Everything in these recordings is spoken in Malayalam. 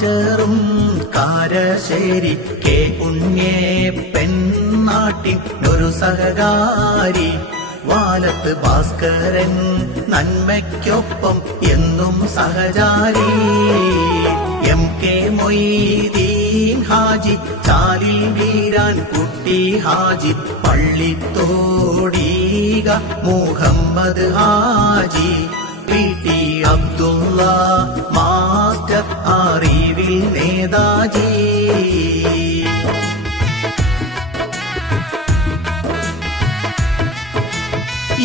മാസ്റ്ററും കാരശ്ശേരി കെ ഉണ്ണിയേപ്പൻ നാട്ടിനൊരു സഹകാരി. വാലത്ത് ഭാസ്കരൻ നന്മയ്ക്കൊപ്പം എന്നും സഹചാരി. M K Moideen Haji Chalil Veeran Kutty Haji. പള്ളിത്തോടീക Muhammad Haji. P T Abdulla master അറിവിൽ നേതാജി.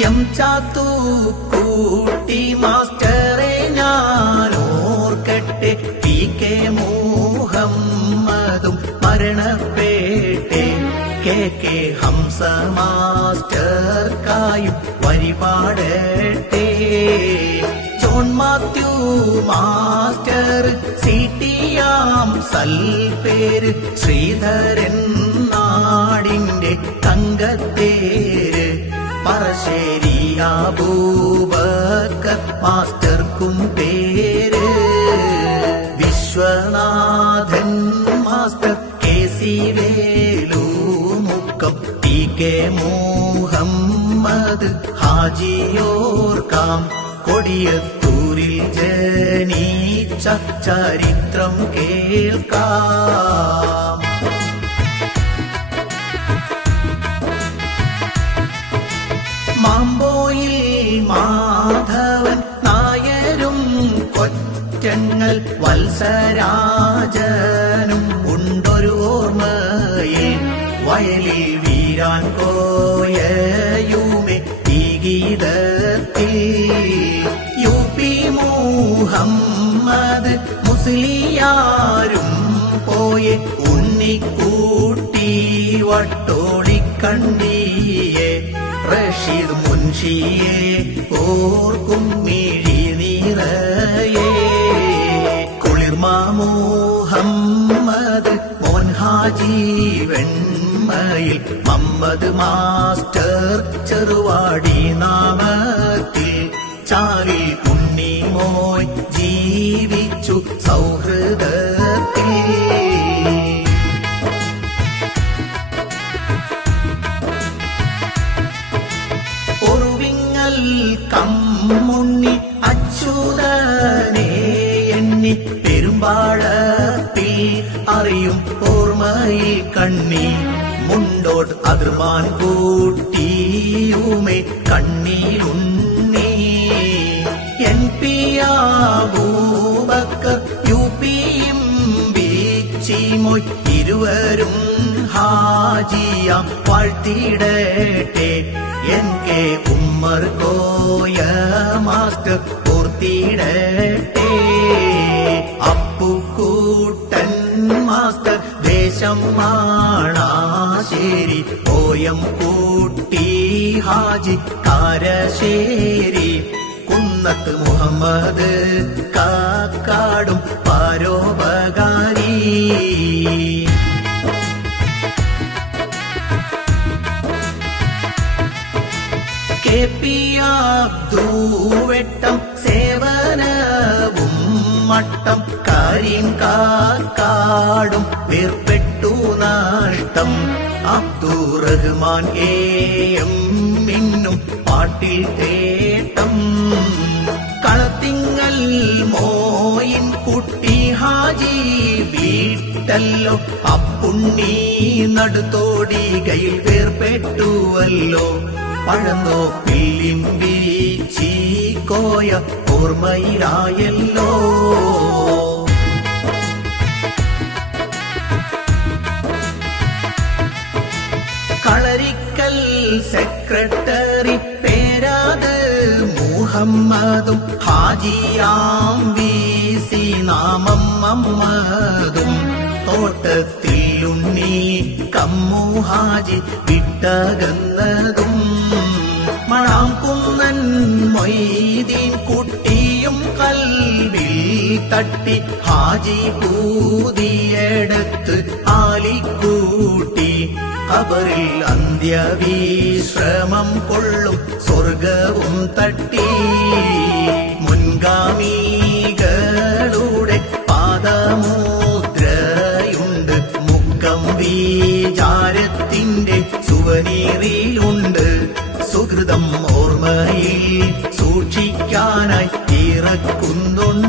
എം ചാത്തൂക്കുട്ടി മാസ്റ്ററെ ഞാനോർക്കട്ടെ. പി കെ മുഹമ്മദും മരണപ്പെട്ടെ. കെ കെ ഹംസ മാസ്റ്റർക്കായും വഴിപാടട്ടെ. John Mathew master C T ആം സൽപേര്. ശ്രീധരൻ നാടിന്റെ തങ്കത്തേര്. പറശ്ശേരി അബൂബക്കർ മാസ്റ്റർക്കും പേര്. Viswanathan master K C Velumukkam. T K Muhammad ഹാജിയോർക്കാം. കൊടിയത്തൂരിൽ ജനിച്ച ചരിത്രം കേൾക്കാം. മാമ്പോയിൽ മാധവൻ നായരും കൊറ്റങ്ങൾ വത്സരാജനും ഉണ്ടൊരു ഓർമ്മയിൽ. വയലിൽ വീരാൻ കോയയുമേ ഈ ഗീതത്തിൽ. യു പി മുഹമ്മദ് മുസ്ലിയാരും പോയെ. ഉണ്ണിക്കൂട്ടി വട്ടോളിക്കണ്ടിയെ. റഷീദ് മുൻഷിയെ ഓർക്കും മിഴി നിറയെ. കുളിർമ മുഹമ്മദ് മോൻ ഹാജി വെണ്മയിൽ. മമ്മദ് മാസ്റ്റർ ചെറുവാടി നാമത്തിൽ. ചാലിൽ ഉണ്ണിമോൻ ജീവിച്ചു സൗഹൃദത്തിൽ. കമ്മുണ്ണി അച്യുതനെ എണ്ണി പെരുമ്പാടത്തിൽ അറിയും ഓർമ്മയിൽ കണ്ണി. മുണ്ടോട് അതിർമാൻ കൂട്ടിയുമേ കണ്ണിലുണ്ണി. എൻ പി അബൂബക്കർ യു പിയും ബീച്ചിമോയ്. ഇരുവരും ഹാജിയാം വാഴ്ത്തിയിടട്ടെ. N K Ummer Koya master പൂർത്തിയിടട്ടെ. അപ്പുക്കൂട്ടൻ മാസ്റ്റർ ദേശം മാണാശ്ശേരി. ഓയം കൂട്ടി ഹാജി കാരശ്ശേരി. കുന്നത്ത് മുഹമ്മദ് കാക്കാടും പരോപകാരി. കെ പി അബ്ദുവെട്ടം സേവനവും മട്ടം. കാര്യം കാക്കാടും വേർപെട്ടു നഷ്ടം. അബ്ദുറഹ്മാൻ എം മിന്നും പാട്ടിൽ തേട്ടം. കളത്തിങ്ങൽ മോയിൻ കുട്ടി ഹാജി വീട്ടല്ലോ. അപ്പുണ്ണി നടുത്തോടികയിൽ വേർപെട്ടുവല്ലോ. പഴന്നോ പില്ലിം വീച്ചിക്കോയ ഓർമ്മയിലായല്ലോ. കളരിക്കൽ സെക്രട്ടറി പേരാത് മുഹമ്മദും. ഹാജിയാം വീസി നാമം മമ്മദും. തോട്ടത്തിൽ ഉണ്ണി കമ്മു ഹാജി വിട്ടകന്നതും. മണാംകുന്നൻ മൊയ്തീൻ കുട്ടിയും കൽവിൽ തട്ടി. ഹാജി പൂതിയെടുത്ത് ആലിക്കൂട്ടി. ഖബറിൽ അന്ത്യവിശ്രമം കൊള്ളും സ്വർഗവും തട്ടി. മുൻഗാമികളുടെ പാദമോ ദിവസം ഓർമ്മയിൽ സൂക്ഷിക്കാനായി ഇറക്കുന്നുണ്ട്